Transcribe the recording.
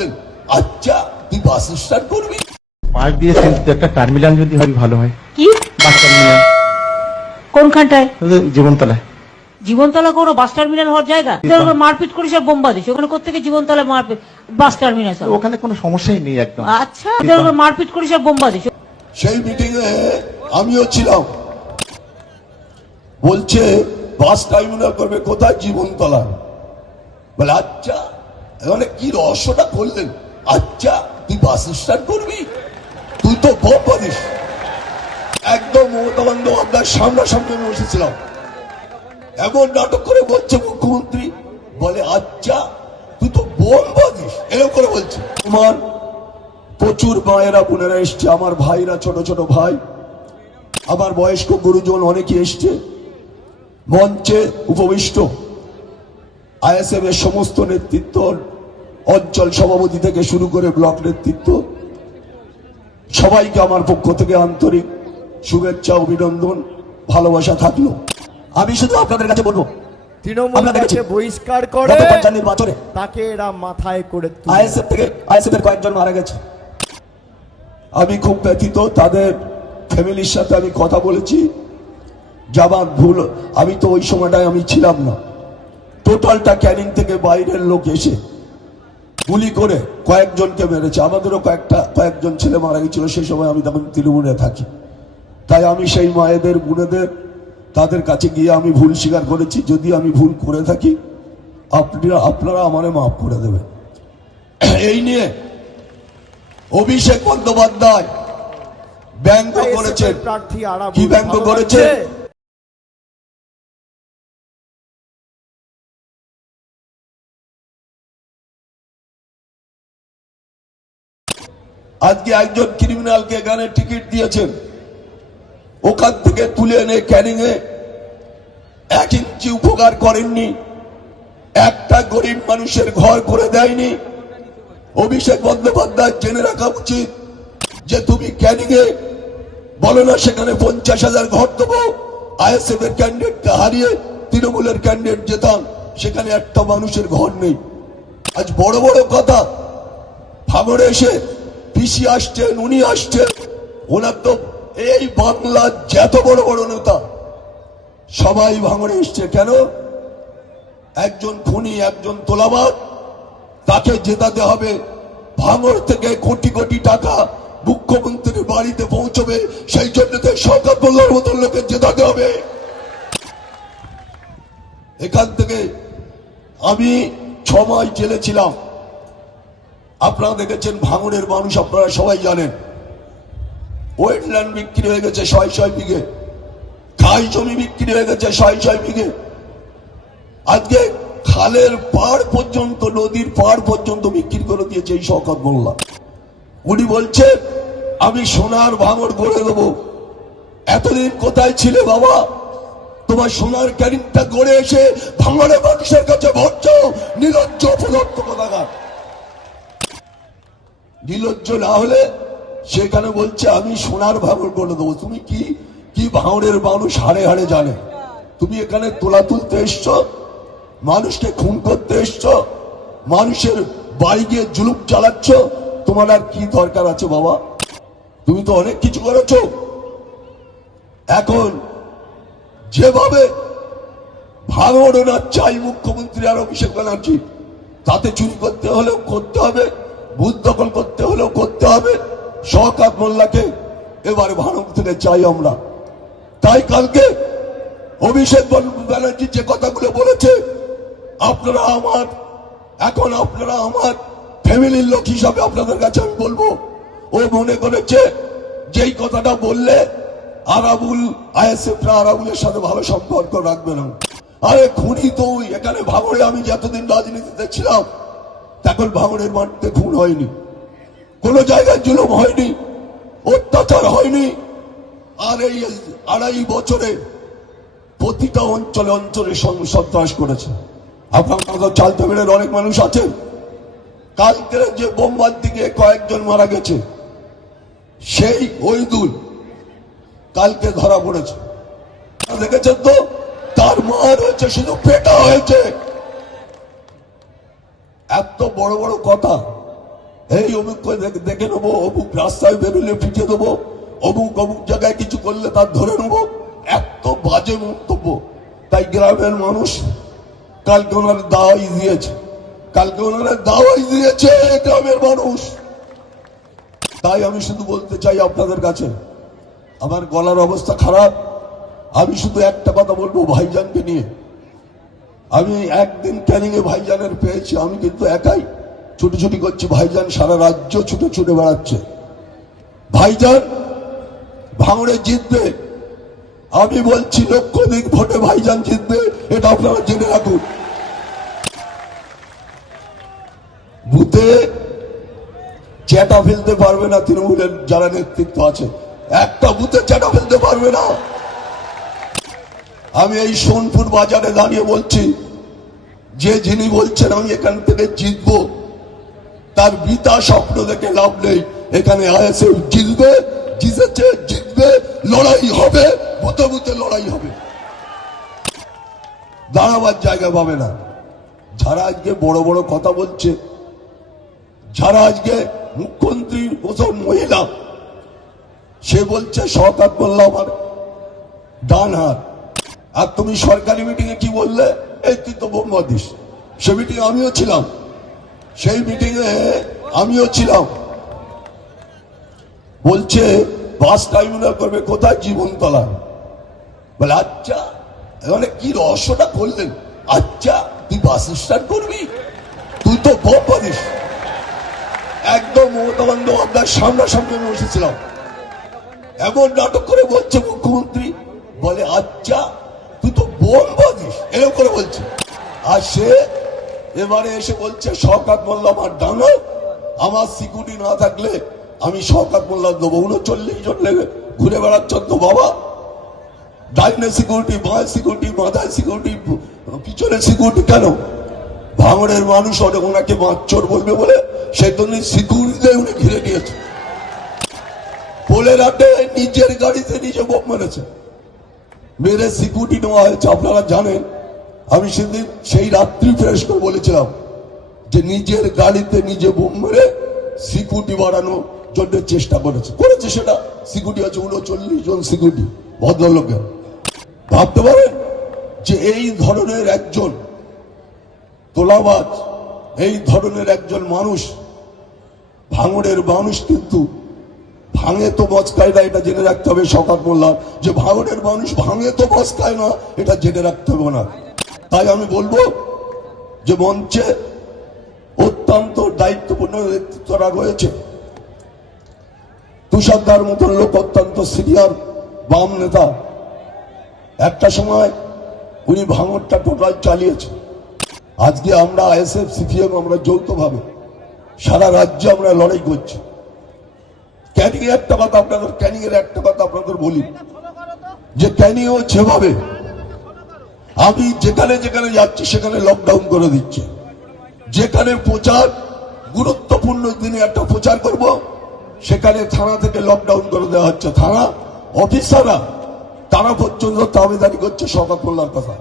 বললেন, আচ্ছা তুই বাস স্টার্ট করবি। পাশ দিয়ে একটা টার্মিনাল যদি হয় ভালো হয়। কি বাস টার্মিনাল কোনখানটায়? জীবনতলায়। জীবনতলা কোনো বাস টার্মিনাল হওয়ার জায়গা? মারপিট করিস আর বোম্বা দিস, ওখানে কোথেকে জীবনতলা মারপিট বাস টার্মিনাল? ওখানে কোনো সমস্যাই নেই একদম। আচ্ছা, মারপিট করিস আর বোম্বা দিস। সেই মিটিং এ আমিও ছিলাম। বলছে বাস টার্মিনাল করবে কোথায়? জীবনতলা। বলে আচ্ছা, মানে কি রহস্যটা করলেন, আচ্ছা তুই বাস স্টার্ট করবি, তুই তো বোম্বা দিস। একদম মমতা বন্দ্যোপাধ্যায় সামনাসামনি বসেছিলাম, এমন নাটক করে বলছে মুখ্যমন্ত্রী, বলে আচ্ছা তুই তো বোম্বা দিস, এরকম করে বলছে। তোমার প্রচুর মায়েরা বোনেরা এসছে, আমার ভাইরা, ছোট ছোট ভাই, আমার বয়স্ক গুরুজন অনেকে এসছে। মঞ্চে উপবিষ্ট আইএসএফ এর সমস্ত নেতৃত্ব, অঞ্চল সভাপতি থেকে শুরু করে ব্লক নেতৃত্ব, সবাইকে আমার পক্ষ থেকে আন্তরিক শুভেচ্ছা, অভিনন্দন, ভালোবাসা থাকলো। আমি শুধু আপনাদের কাছে বলবো, তৃণমূলকে বহিষ্কার করে নির্বাচনে তাকে এরা মাথায় করে আইএসএফ এর কয়েকজন মারা গেছে। আমি খুব ব্যথিত, তাদের ফ্যামিলির সাথে আমি কথা বলেছি। যাবার ভুল, আমি তো ওই সময়টায় আমি ছিলাম না। টোটালটা ক্যানিং থেকে বাইরের লোক এসে গুলি করে কয়েকজনকে মেরেছে। আমাদেরও কয়েকজন ছেলে মারা গেছিল, সেই সময় আমি তখন তৃণমূলে থাকি। তাই আমি সেই মায়েদের, বোনেদের, তাদের কাছে গিয়ে আমি ভুল স্বীকার করেছি। যদি আমি ভুল করে থাকি, আপনারা আমারে মাফ করে দেবেন। এই নিয়ে অভিষেক বন্দ্যোপাধ্যায় ব্যঙ্গ করেছেন। কি ব্যঙ্গ করেছে? আজকে একজন ক্রিমিনালকে এখানে টিকিট দিয়েছেন, ওখান থেকে তুলে এনে ক্যানিং এ 1 ইঞ্চি উপকার করেননি, একটা গরিব মানুষের ঘর করে দেয়নি। অভিষেক বন্দ্যোপাধ্যায় জেনে রাখা উচিত যে তুমি ক্যানিং এ বলো না সেখানে 50,000 ঘর দেবো, আইএসএফ এর ক্যান্ডিডেটকে হারিয়ে তৃণমূলের ক্যান্ডিডেট যেতাম, সেখানে একটা মানুষের ঘর নেই। আজ বড় বড় কথা, ভাঙড়ে এসে পিসি আসছেন, উনি আসছেন, ওনার তো এই বাংলার যত বড় বড় নেতা সবাই ভাঙড়ে এসছে। কেন? একজন খুনি, একজন তোলাবাজ, তাকে জেতাতে হবে। ভাঙড় থেকে কোটি কোটি টাকা মুখ্যমন্ত্রীর বাড়িতে পৌঁছবে, সেই জন্য সরকার মোল্লার মতন লোকের জেতাতে হবে। এখান থেকে আমি 6 মাস জেলে ছিলাম। আপনারা দেখেছেন ভাঙড়ের মানুষ, আপনারা সবাই জানেন, ওয়েটল্যান্ড বিক্রি হয়ে গেছে 600 বিঘে, খাই জমি বিক্রি হয়ে গেছে 600 বিঘে। আজকে খালের পাড় পর্যন্ত, নদীর পাড় পর্যন্ত বিক্রি করে দিয়েছে এই শওকত মোল্লা। উনি বলছে আমি সোনার ভাঙড় গড়ে দেবো। এতদিন কোথায় ছিলে বাবা? তোমার সোনার ক্যানিংটা গড়ে এসে ভাঙড়ের মানুষের কাছে ভোট চাও। নির্লজ্জ, অপদার্থ কোথাকার। নির্লজ্জ না হলে সেখানে বলছে আমি সোনার ভাঙড় গড়ে দেবো। তুমি কি ভাঙড়ের মানুষ হাড়ে হাড়ে জানে। তুমি এখানে তোলা তুলতে এসছো, মানুষকে খুন করতে এসছো, মানুষের বাড়ি গিয়ে জুলুম চালাচ্ছ। তোমার আর কি দরকার আছে বাবা? তুমি তো অনেক কিছু করেছ। এখন যেভাবে ভাঙড় ওনার চাই মুখ্যমন্ত্রী আর অভিষেক ব্যানার্জি, তাতে চুরি করতে হলেও করতে হবে, বুথ দখল করতে হলেও করতে হবে। শওকত মোল্লাকে এবারে ভাঙড় থেকে চাই আমরা। তাই কালকে অভিষেক ব্যানার্জি যে কথাগুলো বলেছে, আপনারা আমার ফ্যামিলির লোক হিসাবে আপনাদের কাছে আমি বলবো, ও মনে করেছে যেই কথাটা বললে আরাবুল, আইএসএফরা আরাবুলের সাথে ভালো সম্পর্ক রাখবে না। আরে খুনি তো এখানে ভাঙড়ে, আমি যতদিন রাজনীতিতে ছিলাম, তখন ভাঙড়ের মাটিতে খুন হয়নি, কোন জায়গায় জুলুম হয়নি, অত্যাচার হয়নি। আর এই 2.5 বছরে প্রতিটা অঞ্চলে অঞ্চলে সন্ত্রাস করেছে। আপনার চালতাবেড়ের অনেক মানুষ আছেন, কালকে যে বোমবার দিকে কয়েকজন মারা গেছে, সেই ওইদুল কালকে ধরা পড়েছে। দেখেছেন তো, তার মার হয়েছে, শুধু পেটা হয়েছে। এত বড় বড় কথা এই অমুক করে দেখে নেবো, অমুক রাস্তায় বেরোলে পিটিয়ে দেবো, অমুক অমুক জায়গায় কিছু করলে তার ধরে নেবো, এত বাজে মন্তব্য। তাই গ্রামের মানুষ কালকে ওনার দাওয়াই দিয়েছে, গ্রামের মানুষ। তাই আমি শুধু বলতে চাই আপনাদের কাছে, আমার গলার অবস্থা খারাপ, আমি শুধু একটা কথা বলবো ভাইজানকে নিয়ে। আমি একদিন ক্যানিং এ ভাইজানের পেয়েছি, আমি কিন্তু একাই ছুটোছুটি করছি, ভাইজান সারা রাজ্য ছুটে ছুটে বেড়াচ্ছে। ভাইজান ভাঙড়ে জিতবে, আমি বলছি লক্ষাধিক ভোটে ভাইজান জিতবে, এটা আপনারা জেনে রাখুন। বুথে চেটা ফেলতে পারবে না তৃণমূলের যারা নেতৃত্ব আছে, একটা বুথে চেটা ফেলতে পারবে না। আমি এই সোনপুর বাজারে দাঁড়িয়ে বলছি, যে যিনি বলছেন আমি এখান থেকে জিতবো, তার বৃথা স্বপ্ন দেখে লাভ নেই। এখানে আইএসএফ জিতবে, জিতেছে, জিতবে, লড়াই হবে, বুথে বুথে লড়াই হবে, দাঁড়াবার জায়গা পাবে না। যারা আজকে বড় বড় কথা বলছে, যারা আজকে মুখ্যমন্ত্রী প্রথম মহিলা, সে বলছে শওকত মোল্লা আমার ডান হাত। আর তুমি সরকারি মিটিং এ কি বললে? এই তুই তো বোমা দিস। সে মিটিং আমিও ছিলাম, সেই মিটিং এ আমিও ছিলাম। বলছে বাস টার্মিনাল করবে কোথায়? জীবনতলা। বলে আচ্ছা, মানে কি রহস্যটা করলেন? আচ্ছা তুই বাস স্ট্যান্ড করবি, তুই তো বোমা দিস। একদম মমতা বন্দ্যোপাধ্যায়ের সামনাসামনি বসেছিলাম, এমন নাটক করে বলছে মুখ্যমন্ত্রী, বলে আচ্ছা তুই তো বোমা দিস, এরকম করে বলছে। আর সে এবারে এসে বলছে শওকত মোল্লা আমার ডানো, আমার সিকিউরিটি না থাকলে আমি শওকত মোল্লা দেবো। 39 জন লেগে ঘুরে বেড়াচ্ছেন তো বাবা, ডাইনে সিকিউরিটি, বাঁয় সিকিউরিটি, মাথায় সিকিউরিটি, পিছনে সিকিউরিটি কেন? ভাঙড়ের মানুষ ওনাকে বাঁচচোর বলবে বলে সেই জন্য সিকিউরিটি উনি ঘিরে নিয়েছে। পোলের রাতে নিজের গাড়িতে নিজে বোম মেরেছে, মেরে সিকিউরিটি নেওয়া হয়েছে। আপনারা জানেন, আমি সেদিন সেই রাত্রি ফ্রেশ করে বলেছিলাম যে নিজের গাড়িতে নিজে বোম মেরে সিকিউরিটি বাড়ানোর জন্য চেষ্টা করেছে, সেটা সিকিউরিটি আছে 39 জন সিকিউরিটি ভদ্রলোকের। ভাবতে পারেন যে এই ধরনের একজন তোলাবাজ, এই ধরনের একজন মানুষ, ভাঙড়ের মানুষ কিন্তু ভাঙে তো বচকায় না, এটা জেনে রাখতে হবে শওকত মোল্লা, যে ভাঙড়ের মানুষ ভাঙে তো বচকায় না, এটা জেনে রাখতে হবে না। তাই আমি বলবো যে মঞ্চে অত্যন্ত দায়িত্বপূর্ণ নেতৃত্বরা রয়েছে। তুষারদার মতন লোক অত্যন্ত সিনিয়র বাম নেতা, একটা সময় উনি ভাঙড়টা টোটাল চালিয়েছে। আজকে আমরা আইএসএফ সিপিএম আমরা যৌথভাবে সারা রাজ্যে আমরা লড়াই করছি। ক্যানিং এর একটা কথা আপনাদের বলি, যে ক্যানিংও যেভাবে আমি যেখানে যেখানে যাচ্ছি সেখানে লকডাউন করে দিচ্ছে। যেখানে প্রচার, গুরুত্বপূর্ণ দিনে একটা প্রচার করব, সেখানে থানা থেকে লকডাউন করে দেওয়া হচ্ছে। থানা অফিসাররা তারা পর্যন্ত দাবিদারি করছে শওকত মোল্লার কথা।